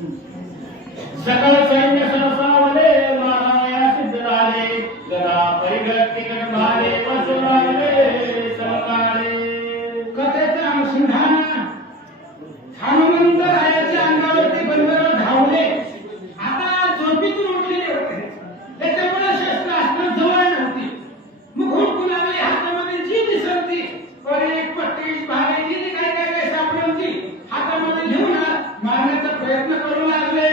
सकल सैन्य सरसावले माया सिद्ध झाले गदा परिगत तिकट भाले परशुरामले समकाळे कथेचा अनुसंधान हनुमंत रायाच्या अंगावरती बंदर धावले आता झोपेतून उठलेले होते त्याच्यामुळे शस्त्र अस्त्र जवळ नव्हती मुखूट कुलावले हातामध्ये जी दिसती परीख पट्टीश भाले जी काय काय काय सापडून ती हातामध्ये घेऊन मारण्याचा प्रयत्न करू लागले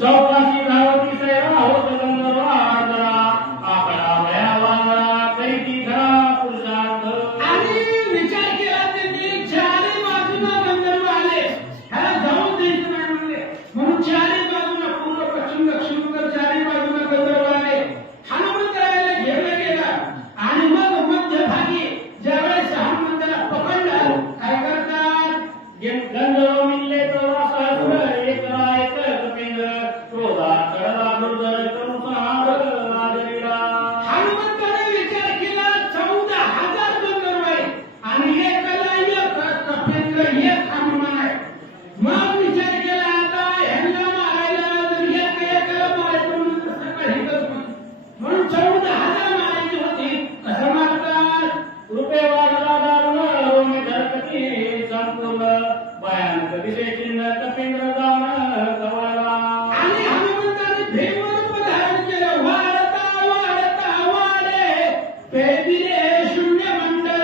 चौकाशी धावती सैरा होत गंधर्व आर्द्रा आकडा भया वांगडा कैती धरा पुरुषार्थ आणि विचार केला त्यांनी चारी बाजूला गंधर्व आले ह्याला जाऊ द्यायचं नाही म्हणले म्हणून चारी बाजूला पूर्व पश्चिम दक्षिण उत्तर चारी बाजूला गंधर्व आले हनुमंतरायाला घेऊन गेला आणि मग मध्यभागी ज्यावेळेस हनुमंताला पकडलं काय करतात गंधर्व मिलले तो सहस्र एक रायक कपिंद्र क्रोधा चढला दुर्धर करून सहार राजरीला हनुमंताने विचार केला 14,000 गंधर्व आहेत आणि एकाला एक कपिंद्र एक हनुमान आहे मग विचार केला आता ह्यांना मारायला जर एकाला मारायचं म्हणून तर सगळं हिंदच म्हणून 14,000 मारायची होती कसं मारतात रुपये वाजला दारुण रोमे धरकती संपूर्ण भयानक दिसे चिन्ह कपिंद्र दान कवळला आणि हनुमंताने भीमरूप धारण केलं वाढता वाढता वाढे पेदिले शून्य मंडळ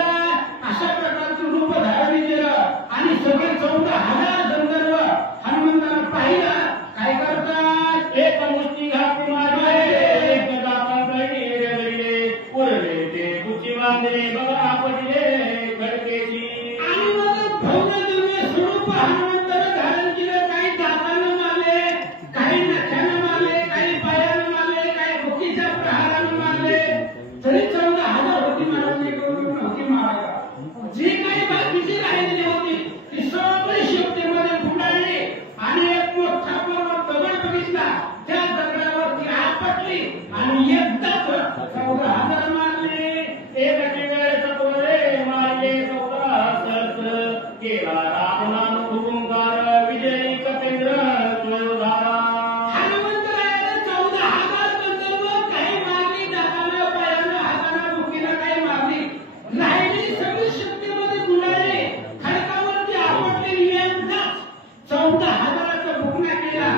अशा प्रकारचं रूप धारण केलं आणि सगळे 14,000 गंधर्व हनुमंतानं पाहिलं काय करतात एक मुष्टी घाती मारले एक दातांकडे रेगडले उरले ते कुची बांधले बघा आपटले खडकेची आणि मग भव्य दिव्य स्वरूप हनुमंतानं धारण केलं काही दातानं मारले काही नख्यानं मारले काही पायानं मारले काही बुकीच्या प्रहारानं मारले तरी 14,000 होती मारली करून नव्हती मारायला जी काही बाकीची राहिलेली होती ती सगळी शेपटीमध्ये फुटाळली आणि एक मोठा दगड बघितला त्या दगडावरती आपटली आणि एकदाच 14,000 मारले एक वेळ सत्वरे मारले 14 सहस्र केला रामनाम हुकुमकार विजयी कपेंद्र स्वयोधारा हनुमंतरायाने 14,000 गंधर्व काही मारली दातानं पायानं हातानं बुकीनं काही मारली राहिली सगळी शक्तीमध्ये गुंडाळली खडकावरती आपटली एकदाच 14,000चा भुकना केला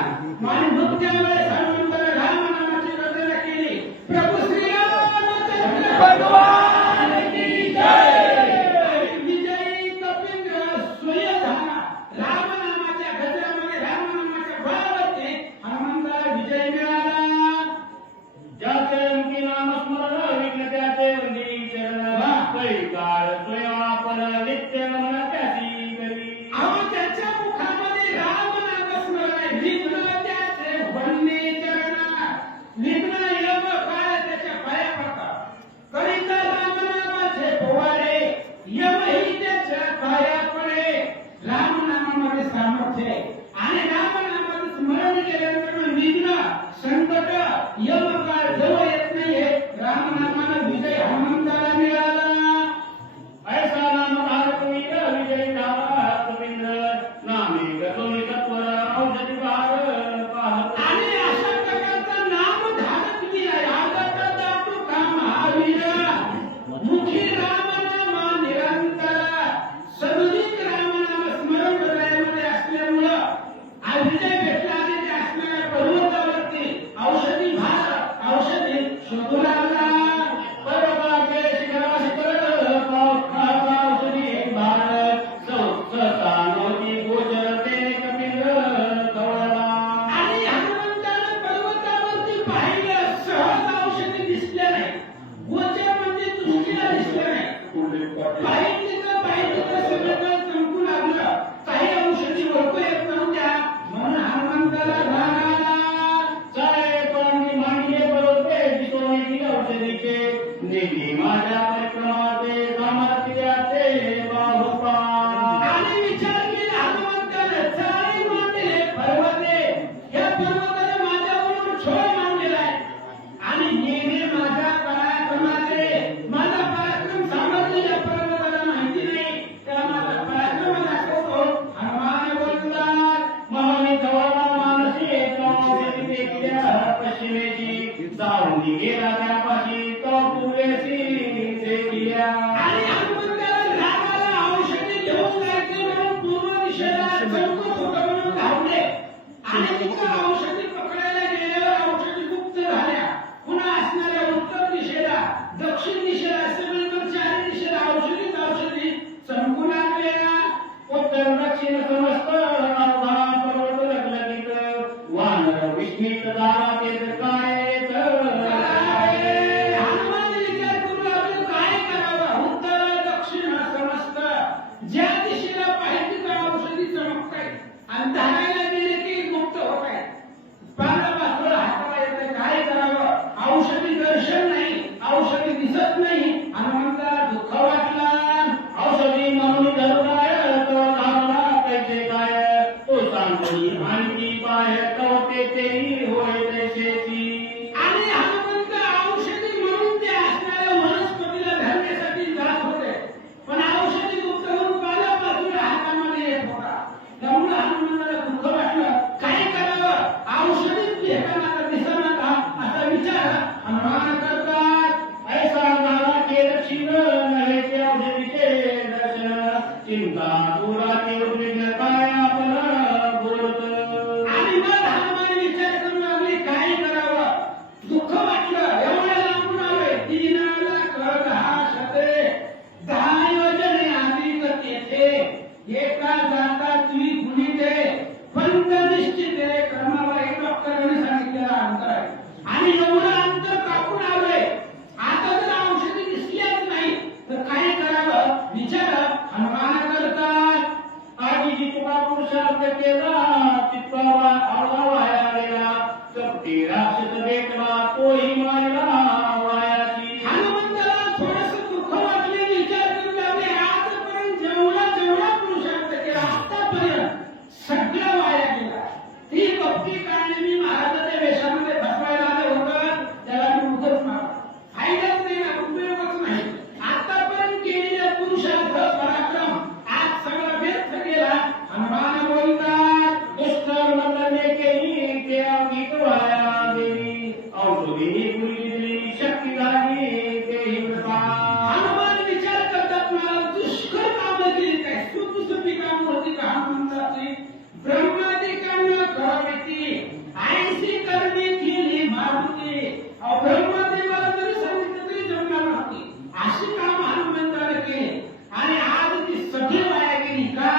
आणि मग त्यावेळेस हनुमंताने राम नामाची गर्जना केली प्रभू श्रीरामचंद्र भगवान की जय विजयी कपिंद्र स्वयंधारा राम नामाच्या गजरामध्ये राम नामाच्या बळावरती हनुमंताला विजय मिळाला ज्याचे अंकी नामस्मरण विघ्न त्याचे वंदी चरण कळी काळ स्वयं आपण नित्य नमन त्याची करी अहो त्याच्या मुखामध्ये राम नामस्मरण आहे विघ्न त्याचे वंदी चरण विघ्न योग काळ त्याच्या पाया पडतात करिता राम नामाचे पोवाडे यमही त्याच्या पाया पडे राम नामामध्ये सामर्थ्य आहे आणि राम नामाचं स्मरण केल्यानंतर विघ्न संकट यम काळ जवळ येत नाहीये राम नामानं विजय हनुमंताला मिळाला ऐसा नाम धारक वीर विजयी धारा कपिंद्र नामे गतोनी सत्वर औषधी बहार पाहत आणि अशा प्रकारचा नाम धारक वीर आहे आदत दाटू काम महावीर मुखी राम नाम निरंतर सदुदित राम नाम स्मरण हृदयामध्ये असल्यामुळं चिंता दुराची उद्विग्न काय आपण बोलत. आणि मग हनुमान विचार करू लागले काय करावं. दुःख वाटलं, एवढं लांबून आलोय, 3 लाख 10 शते 10 योजने अधिक तेथे एका जाता तुम्ही गुणिते पंत निश्चित आहे. क्रमावर एक डॉक्टरांनी सांगितलेलं अंतर आहे आणि एवढं अंतर कापून आलोय. आता जर औषधी दिसल्याच नाही तर काय करावं विचार हनुमान करतात. आधी तुका पुरुषार्थ केला तितका आवडा वाया गेला. कपटी राक्षस भेटला तोही मारला वायाची. हनुमंताला थोडंसं दुःख वाटले, विचार करू लागले आजपर्यंत जेवढा पुरुषार्थ केला आतापर्यंत सगळं वाया गेला. ती भक्ती कारणे मी महाराजाच्या वेशामध्ये बसवायला आले होतं, त्याला मी उगच मारला. फायदाच नाही ना, उपयोगच नाही. आतापर्यंत केलेला पुरुषार्थ पराक्रम आज सगळा व्यर्थ गेला. हनुमान बोलतात दुष्ट मनाने केली ते अंगीक वाया गेली. औषधी गुरुजी दिली शक्ती झाली तेही वृथा. हनुमान विचार करतात मला दुष्कर कामं केली काय, सुखसुखी कामं होती का हनुमंताची. ब्रह्मादी कामं करावी आईशी करणी केली मारुती. अहो ब्रह्मदेवाला जरी सांगितलं तरी जमणार नव्हती अशी काम हनुमंताने केली आणि आज ती सगळी वाया गेली का.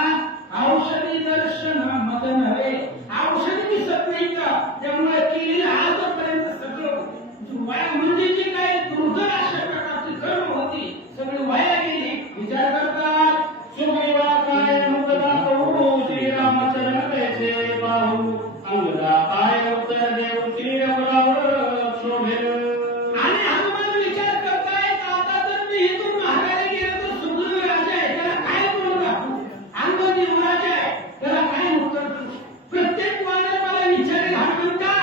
औषधी दर्शन मद नव्हे, औषधी दिसत नाही का, त्यामुळे केलेलं आजपर्यंत सगळं वाया म्हणजे जी काय दुर्धर अशा प्रकारची कर्म होती सगळी वाया गेली. विचार करतात सुग्रीवा काय मुक्ता कहू श्रीरामचरण कैसे पाहू. अंगदा काय उत्तर देऊ श्री रघुरावर शोभेल. आणि हनुमान विचार करतायत आता जर मी इथून माघारी गेलो तर सुग्रीव राजा आहे त्याला काय बोलू दाखवू, अंगदी राजा आहे त्याला काय उत्तर देऊ. प्रत्येक वानराला विचारेल हनुमंता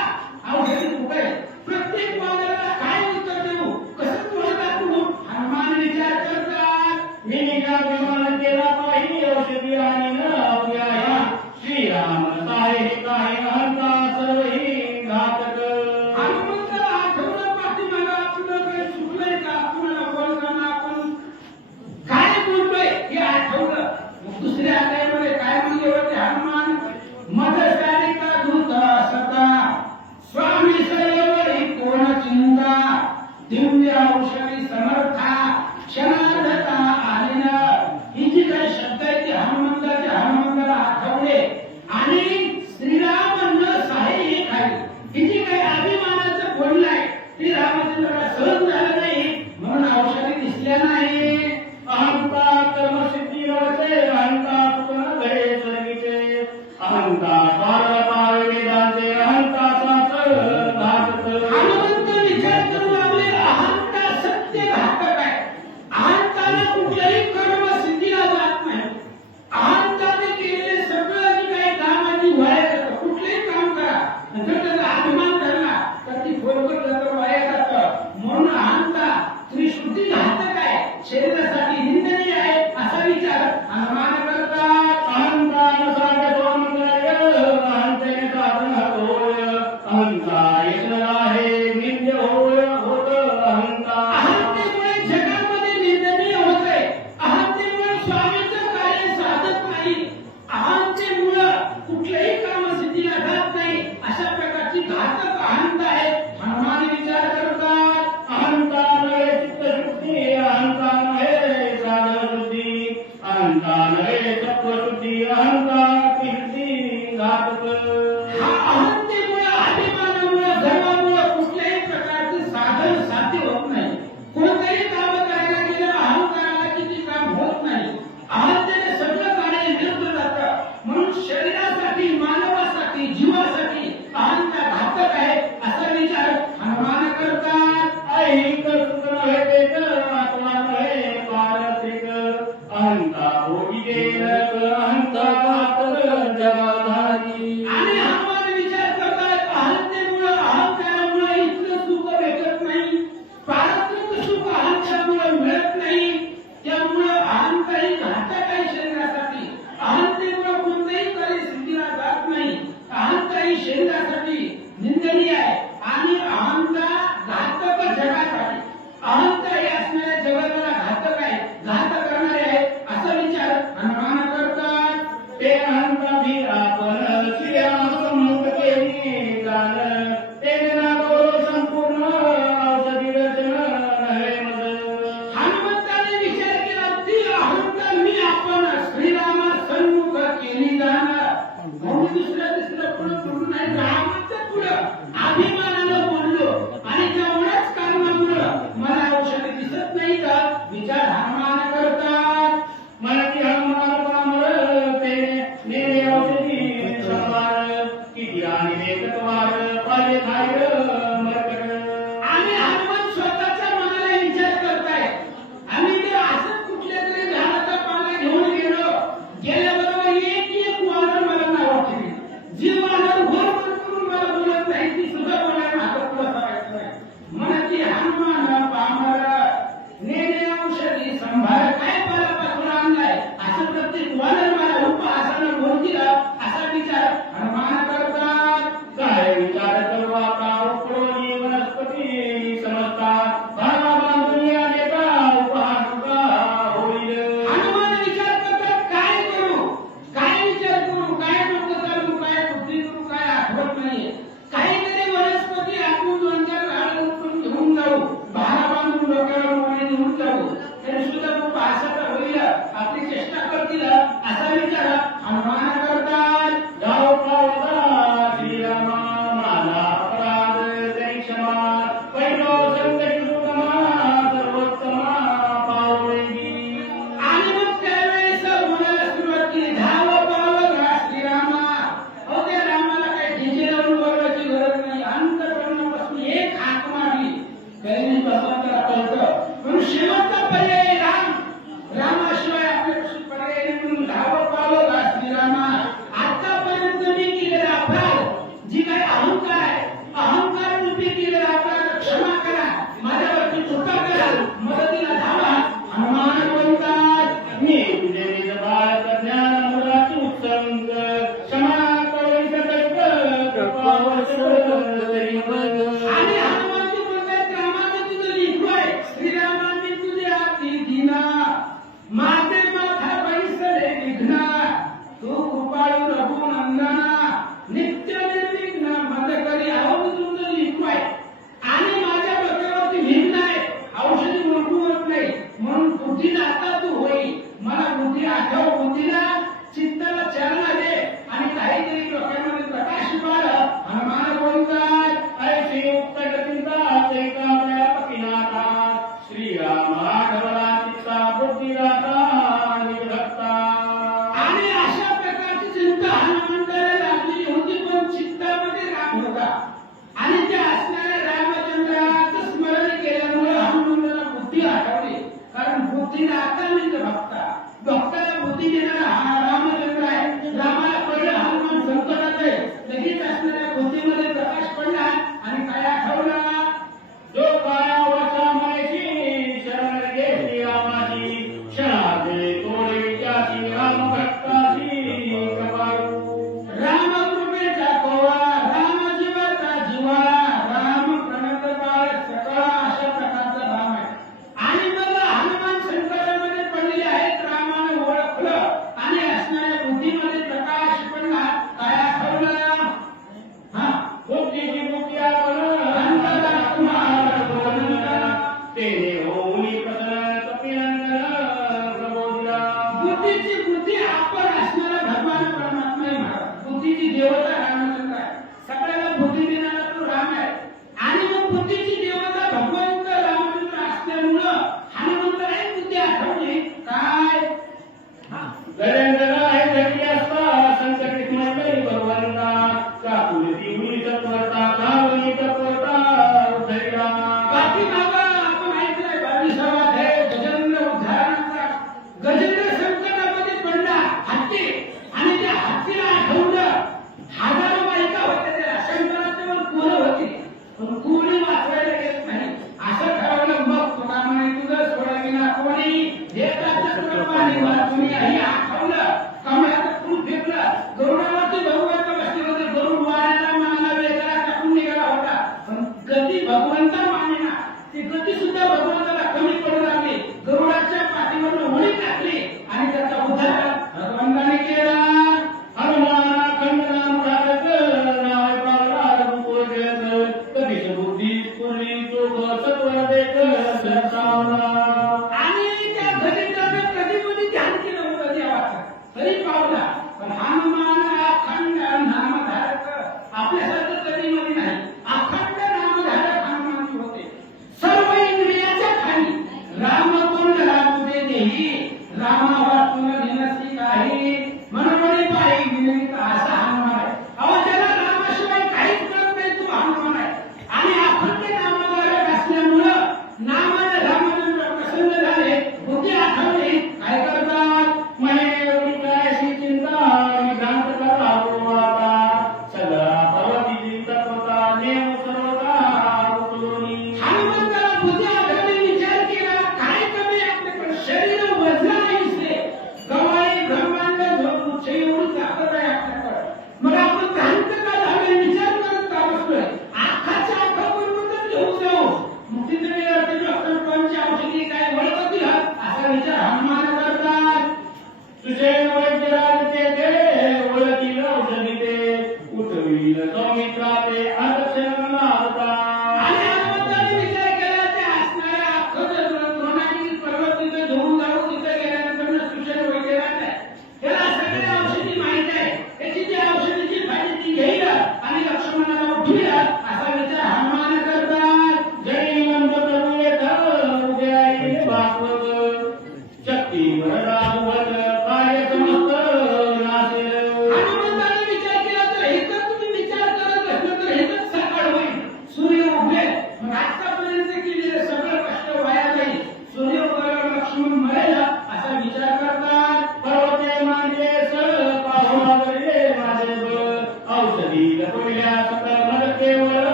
औषधी कुठे आहे, प्रत्येक वानराला काय उत्तर देऊ, कसं तुला दाखवू. हनुमान विचार करतात मी निघा विमान केला पाहिजे औषधी आणि न अवघ्या. श्रीराम साहे काही अहंता सर्वही घातक. हनुमंताला आठवलं पाठीमागं आपलं काही चुकलंय का, आपल्याला बोलताना आपण काय बोलतोय हे आठवलं. मग दुसऱ्या अध्यायामध्ये काय म्हणले होते हनुमान, मदसारिका दूत सता स्वामी सर्वरी कोण चिंता दिव्य औषधी समर्था क्षणार्धता आलीन. ही जी काही शब्द आहे ते हनुमंताला आठवले आणि श्रीराम न सहाय्य हे खाली. ही जी काही अभिमानाचं बोलणं आहे ते रामचंद्राला सहन झालं नाही म्हणून औषधी दिसल्या नाही. अहंता कर्मसिद्धी रवचे अहंता सुखन घडे सर्वीचे. अहंता स्वार पावे वेदांचे अहंता साच घातक. हनुमंत विचार करू लागले अहंता सत्य घातक आहे. अहंताने कुठल्याही कर्म सिद्धीला जात नाही. अहंताने केलेले सगळं जी काही कामाची वाया जातं. कुठलेही काम करा जर त्याचा अभिमान धरला तर ती फोलकर जातं, वाया जातं. म्हणून अहंता त्रिशुद्धी घातक आहे, शरीरासाठी निंदनीय आहे असा विचार हनुमान करतात. अहंता नसावे स्वामंगाय अहंतेने साधन होय. अहंता येणार आहे नित्य होय होत अहंता. अहंतेमुळे जगामध्ये निंदनीय होते. अहंतेमुळे स्वामीचं कार्य साधत नाही. अहंतेमुळे कुठल्याही काम सिद्धीला जात नाही. अशा प्रकारची घातक अहंता आहे. हनुमान विचार करतात अहंता नव्हे चित्तशुद्धी अहंता नव्हे साधनशुद्धी. अहंता नव्हे सत्वशुद्धी अहंता कीर्ती घातक. हा अहंतेमुळे अभिमानामुळे गर्वामुळे कुठल्याही प्रकारचे साधन साध्य होत नाही. कोणतेही काम करायला गेलं अहंकाराला किती काम होत नाही. अहंतेने सगळं कार्य विरुद्ध जातं. म्हणून शरीरासाठी मानवासाठी जीवासाठी अहंता घातक आहे असा विचार हनुमान करतात. ऐहिक सुख नव्हे तेक आत्मा नव्हे पारसिक. अहंता भोगी गेलक अहंता घातक जगाधारी. आणि हनुमान विचार करतात अहंतेमुळे अहंकारामुळे इथलं सुख भेटत नाही. पारत्रिक सुख अहंकारामुळे मिळत नाही. त्यामुळे अहंकारी घातक आहे शरीरासाठी. अहंतेमुळे कोणतेही कार्य सिद्धीला जात नाही. अहंकारी शरीरासाठी निंदनीय आहे आणि अहंता घातक जगासाठी. अहंता हे असणाऱ्या जगाला घातक आहे, घातक करणारे आहे असा विचार हनुमान हनुमान करतात जाओ पावता श्रीरामा माझा अपराध करी क्षमा पहिलो संकटी सुतमा सर्वोत्तमा पावलेगी आणि मग त्यावेळेस बोलायला सुरुवात केली धाव पावला श्रीरामा हो त्या रामाला काही डीजे लावून बोलवायची गरज नाही अंतःकरणापासून एक हाक मारली त्याने बसवंताला कळतं म्हणून शेवटचा पर्याय राम रामाशिवाय आपल्यापासून पर्याय नाही म्हणून धाव पावला श्रीरामा आतापर्यंत मी केलेला अपराध जी काही अहंकार रूपी केलेला अपराध क्षमा करा माझ्यावरती कृपा करा मदतीला धावा हनुमान बोलतात मी तुझे निज बाळ ज्ञान मुलाची उत्संग क्षमा करू शकत कृपावश तरी आणि हनुमानजी बोलतात रामाने तुझं लिखू आहे श्रीरामाने तुझे आती दिना माझे माथा बैसले विघ्ना तू कृपाळू रघुनंदना नित्य निर्विघ्न मद करी अहो मी तुझं लिखू आहे आणि माझ्या डोक्यावरती भिन्न आहे औषधी मुळकू होत नाही म्हणून बुद्धीला आता तू होई मला बुद्धी आठव बुद्धीला चित्ताला चालना दे आणि काहीतरी डोक्यामध्ये प्रकाश पाड हनुमान बोलतात ऐशी युक्त गतीचा चैतामया पकिनाथा श्रीराम आठवला चित्ता बुद्धिदाता निभक्ता आणि अशा प्रकारची चिंता हनुमंताला लागलेली होती पण चित्तामध्ये राम होता आणि त्या असणाऱ्या रामचंद्राचं स्मरण केल्यामुळे हनुमंताला बुद्धी आठवली कारण बुद्धीला आता म्हणजे भक्ताला बुद्धी देणारा हा रामचंद्र आहे रामाला पहिलं हनुमान संकटात आहे लगेच असणाऱ्या बुद्धीमध्ये प्रकाश पडला आणि काय आठवला जो काया वचा मयशी शरण घेतली रामाची क्षणार्धे तोडे विचासी राम भक्तासी कृपाळू राम कृपेचा कोवा राम जीवाचा जीवा राम प्रणत बाळ सकळा अशा प्रकारचा राम आहे आणि मग हनुमान संकटामध्ये पडलेले आहेत रामाने ओळखलं आणि असणाऱ्या बुद्धीमध्ये प्रकाश पडला काय आठवला हा बुद्धीची बुद्धी आपण अंतरात्मा तेने होऊनी प्रसन्न कपिनंदन प्रबोधिला बुद्धीची बुद्धी आपण असणारा भगवान परमात्मा आहे महाराज बुद्धीची देवता रामचंद्र आहे सगळ्याला बुद्धी देणारा तो राम आहे आणि मग बुद्धीची देवता भगवंत रामचंद्र असल्यामुळं हनुमंताला एक बुद्धी आठवली काय गजेंद्र आहे जगी असता संकटित मंडळी भगवंता काकुली दिवली तत्वता धावली तत्वता उद्धरिला बाकी बाबा आपण ऐकलंय 22वा अध्याय गजेंद्र उद्धाराचा गजेंद्र संकटामध्ये पडला हत्ती आणि त्या हत्तीला आठवलं हजारो बायका होत्या त्या शंकराच्या कुल होती पण कुली वाचवायला येत नाही असं ठरवलं मग तुला म्हणे तुझं सोडाविना कोणी हे प्राचक्र पाणी तुम्ही हे आठवलं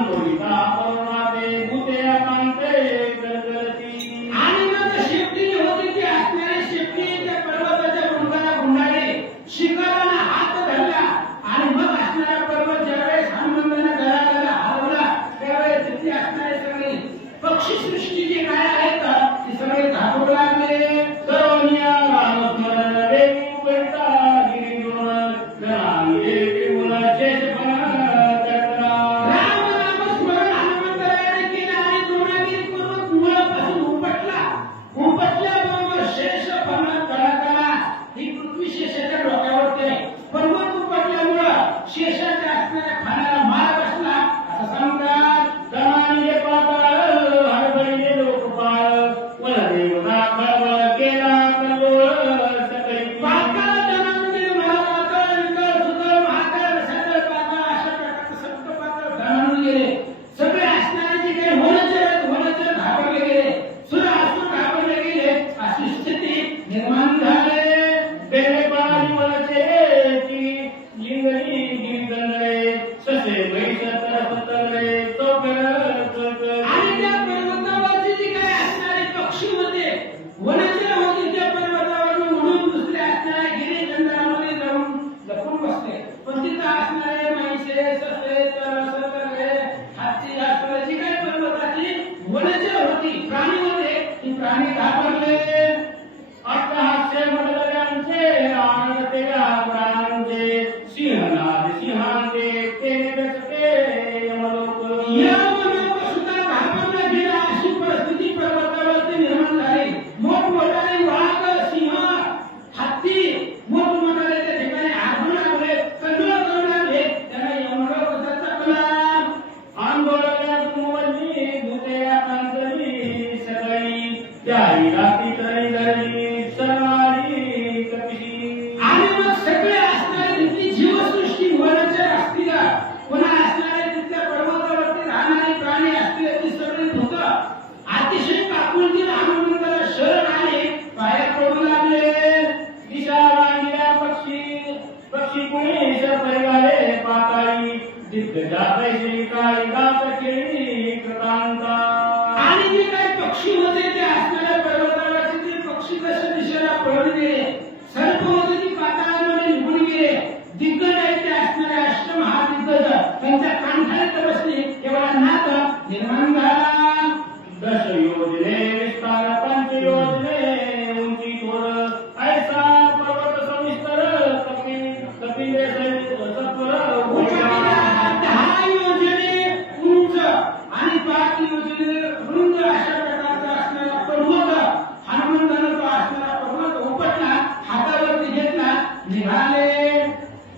आंदोलिता परमाते भूते एकांते गरगरती. आणि मग शेपटी होती ती असणारी शेपटी त्या पर्वताच्या डोंगराला गुंडाळली, शिखराला हात धरला आणि मग असणारा पर्वत ज्यावेळेस हनुमंताने गळाला हलवला त्यावेळेस तिथे असणारे सगळे पक्षी सृष्टी जे काय आहेत ते सगळे घाबरू लागले. सर्वनिया रामस्मरण वेगी उपैता गिरिजोन गणांगे केवळ शेषफळ कर्तरा. राम नाम स्मरण हनुमंतरायाने केलं आणि द्रोणागिरी पर्वत मुळापासून उपटल्याबरोबर शेष पर्वत तळाला. ही पृथ्वी शेषाच्या डोक्यावरती आहे. पर्वत उपटल्यामुळं शेषाच्या असणाऱ्या खाण्याला मार बसला असं सांगतात. धनांगे पाताळ हरभरले लोकपाळ वलदेव दाखल केला कल्लोळ सकळी. पाताळ धनांजय महापाताळ विकळ सुकळ महाकाळ सगळ पाताळ अशा प्रकारचे सप्त पाताळ धनांजय गेले. सगळे असणारे जे काही वनचर घाबरले गेले, सुर असुर घाबरले गेले. अशी स्थिती निर्माण झाली. बेले पाणी वलचे ती लिंगणी गिरिगंधळे ससे बैस तरसतळे चौकर चौकर. आणि त्या पर्वतावरती जे काही असणारे पक्षी होते, वनचर होते, त्या पर्वतावरून उडून दुसऱ्या असणाऱ्या गिरी जंगलामध्ये जाऊन लपून बसले. पण तिथं असणारे म्हैसे, ससे, तरसतळे, हत्ती असणारे जी काही पर्वताची वनचर होती, प्राणी होते, ती प्राणी घाबरले. अट्टहास्य मदलयांचे आनंद तेरा प्राणांचे सिंहनाद सिंहांचे तेने दसते यमलोक. यमलोक सुद्धा घाबरला गेला. अशी परिस्थिती पर्वतावरती निर्माण झाली. मोठमोठाले वाघ, सिंह, हत्ती मोठमोठाले त्या ठिकाणी आढळून लागले, कल्लोळ करू लागले. त्यांना यमलोक दचकला. आंदोलनात मोवली भूते आकांतली सकळी त्याही रात्री तरी धरली सवारी कपिशी. आणि मग सगळे असणारे तिथली जीवसृष्टी वनचर असतील, पुन्हा असणारे तिथल्या पर्वतावरती राहणारे प्राणी असतील, ती सगळी भूतं अतिशय काकुळतीने हनुमंताला शरण आले, पाया पडू लागले. दिशा रांगिल्या पक्षी कुणीश परिवारे पाताळी दिग्गजा पैसे काळी दात केळी कृतांता. आणि जे काही पक्षी होते ते असणाऱ्या पर्वतावरचे ते पक्षी कशा दिशेला पळून गेले. सर्प होते ती पाताळामध्ये निघून गेले. दिग्गज आहेत ते असणारे अष्टमहादिग्गज त्यांच्या कांठाळ्यात बसले. एवढा नाद निर्माण झाला. दश योजने विस्तार पंच योजने उंची थोर ऐसा पर्वत सविस्तर कपिले सत्वर उंचीला 10 योजने उंच आणि 5 योजने रुंद अशा प्रकारचा असणारा पर्वत हनुमंतानं तो असणारा पर्वत उपटला, हातावरती घेतला, निघाले.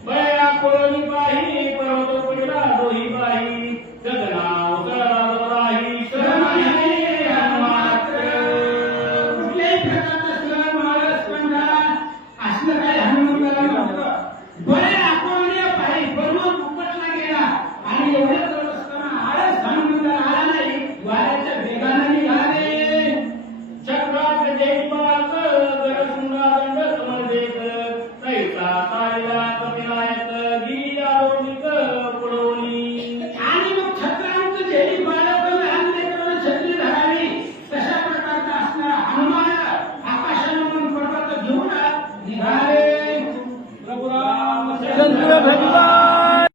बया कोणी पाही पर्वत पडला दोही पाही गगनाव राही सहमाही हनुमात्र. कुठल्याही प्रकारचा सण माळ स्पंदा असलं काही हनुमंताला नव्हतं. बरे आकोळणे पायी पर्वत उपटला गेला आणि एवढं करत असताना आळस हनुमंताला आला नाही. वाऱ्याच्या वेगाने निघाले. चक्रात जैवाचा